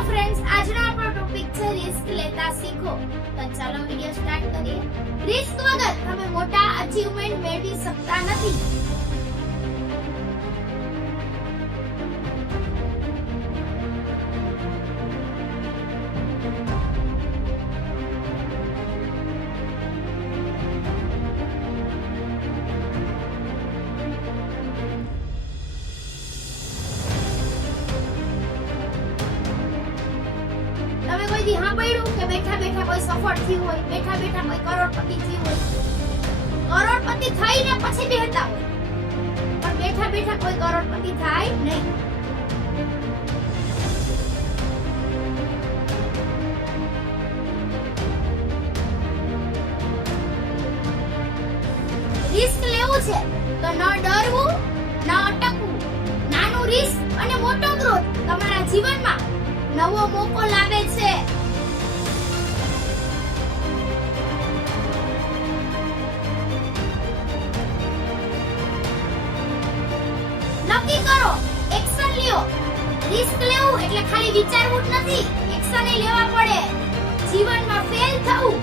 આજનો આપણો ટોપિક છે રિસ્ક લેતા શીખો. તો ચાલો વિડિયો સ્ટાર્ટ કરીએ. રિસ્ક વગર તમે મોટા અચીવમેન્ટ મેળવી શકતા નથી. કોઈ કે બેઠા બેઠા કોઈ સફળ થયું હોય, બેઠા બેઠા કોઈ કરોડપતિ થયું હોય. કરોડપતિ થઈને પછી બેહતા હોય. પણ બેઠા બેઠા કોઈ કરોડપતિ થાય નહીં. રિસ્ક લેવું છે તો ન ડરવું, ન અટકવું. નાનું રિસ્ક અને મોટો ગ્રોથ તમારા જીવનમાં નવો મોકો લાવે છે. રિસ્ક લેવું એટલે ખાલી વિચારવું જ નથી. એક્શન લેવા પડે. જીવનમાં ફેલ થવું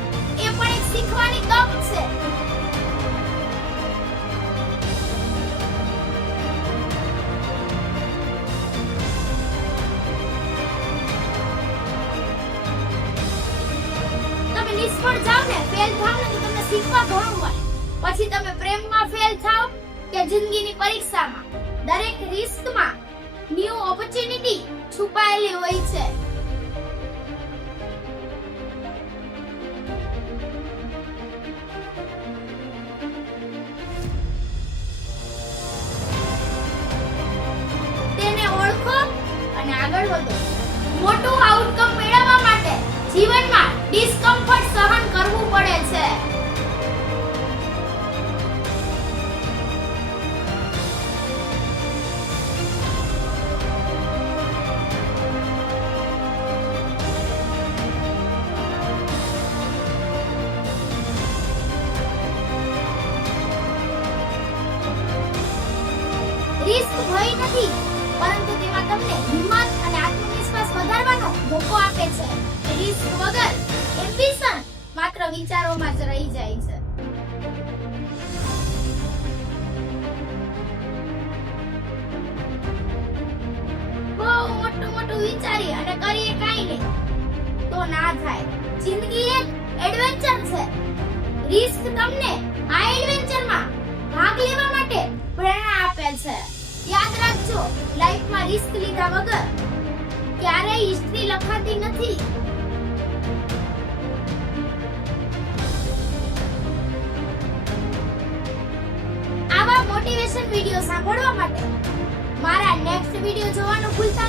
એ પણ એક શીખવાની તક છે. તમે નિષ્ફળ જાવ ને ફેલ થાવ ને તો તમને શીખવા ઘણું મળે. પછી તમે પ્રેમમાં ફેલ થાવ કે જિંદગીની પરીક્ષામાં. દરેક રિસ્કમાં ન્યૂ ઓપોર્ચ્યુનિટી છુપાયેલી હોય છે. તેને ઓળખો અને આગળ વધો. મોટું આઉટકમ મેળવવા માટે જીવનમાં ડિસ્કમ્ફર્ટ સહન કરવું પડે છે. રિસ્ક ભય નથી, પરંતુ તેમાં તમને હિંમત અને આત્મવિશ્વાસ વધારવાનો મોકો આપે છે. રિસ્ક વગર એમ્બિશન માત્ર વિચારોમાં જ રહી જાય છે. બહુ મોટું મોટું વિચારી અને કરીએ કાઈ નહીં. તો ના થાય. જિંદગી એક એડવેન્ચર છે. રિસ્ક તમને આ એડવેન્ચરમાં ભાગ લેવા માટે પ્રેરણા આપે છે. યાદ રાખજો, લાઈફમાં રિસ્ક લીધા વગર ક્યારેય હિસ્ટ્રી લખાતી નથી. આવા મોટિવેશન વિડિયો સાંભળવા માટે મારા નેક્સ્ટ વિડિયો જોવાનું ભૂલતા